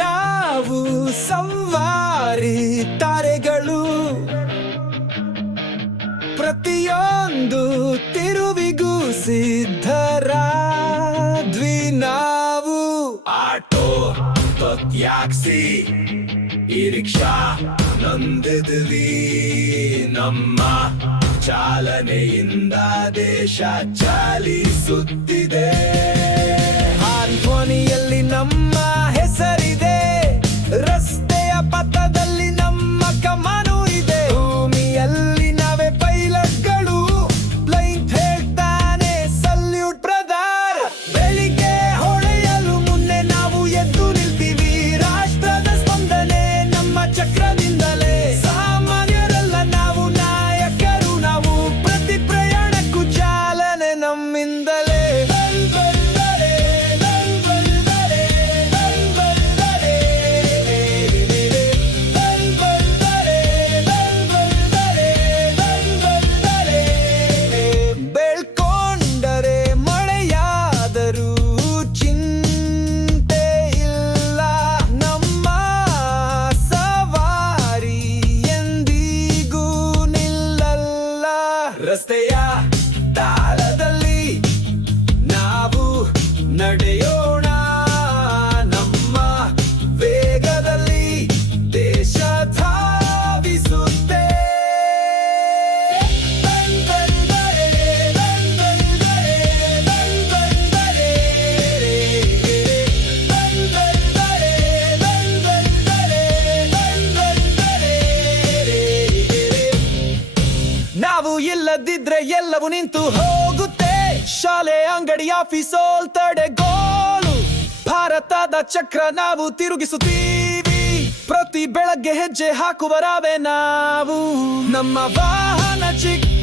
ನಾವು ಸಂವಾರಿ ತಾರೆಗಳು, ಪ್ರತಿಯೊಂದು ತಿರುವಿಗೂ ಸಿದ್ಧರಾದ್ವಿ ನಾವು. ಆಟೋ ಯಾಕ್ಸಿ ಈ ರಿಕ್ಷಾ ನಂದಿದ್ವಿ, ನಮ್ಮ ಚಾಲನೆಯಿಂದ ದೇಶ ಚಾಲಿಸುತ್ತಿದೆ. ಧ್ವನಿಯಲ್ಲಿ ನಮ್ಮ ಹೆಸರಿದೆ, ರಸ್ತೆಯ ಪಥದಲ್ಲಿ ನಮ್ಮ ಕಮಾನು ಇದೆ. ಭೂಮಿಯಲ್ಲಿ ನಾವೇ ಪೈಲಟ್ಗಳು, ಲೈನ್ ಹೇಳ್ತಾನೆ ಸಲ್ಯೂಟ್ ಬ್ರದರ್. ಬೆಳಿಗ್ಗೆ ಹೊಳೆಯಲು ಮುನ್ನೆ ನಾವು ಎದ್ದು ನಿಲ್ತೀವಿ, ರಾಷ್ಟ್ರದ ಸ್ಪಂದನೆ ನಮ್ಮ ಚಕ್ರದಿಂದಲೇ. ಸಾಮಾನ್ಯರಲ್ಲ ನಾವು ನಾಯಕರು, ನಾವು ಪ್ರತಿ ಪ್ರಯಾಣಕ್ಕೂ ಚಾಲನೆ ನಮ್ಮಿಂದಲೇ. ರಸ್ತೆಯ ತಾಳದಲ್ಲಿ ನಾವು ನಡೆಯೋಣ, ನಮ್ಮ ವೇಗದಲ್ಲಿ ದೇಶ ಧಾವಿಸುತ್ತೆ. ನಾವು ಇಲ್ಲದಿದ್ರೆ ಎಲ್ಲವೂ ನಿಂತು ಹೋಗುತ್ತೆ. ಶಾಲೆ, ಅಂಗಡಿ, ಆಫೀಸೋಲ್ ತಡೆಗೋಲು, ಭಾರತದ ಚಕ್ರ ನಾವು ತಿರುಗಿಸುತ್ತೀವಿ. ಪ್ರತಿ ಬೆಳಗ್ಗೆ ಹೆಜ್ಜೆ ಹಾಕುವರಾವೆ ನಾವು, ನಮ್ಮ ವಾಹನ ಚಿಕ್ಕ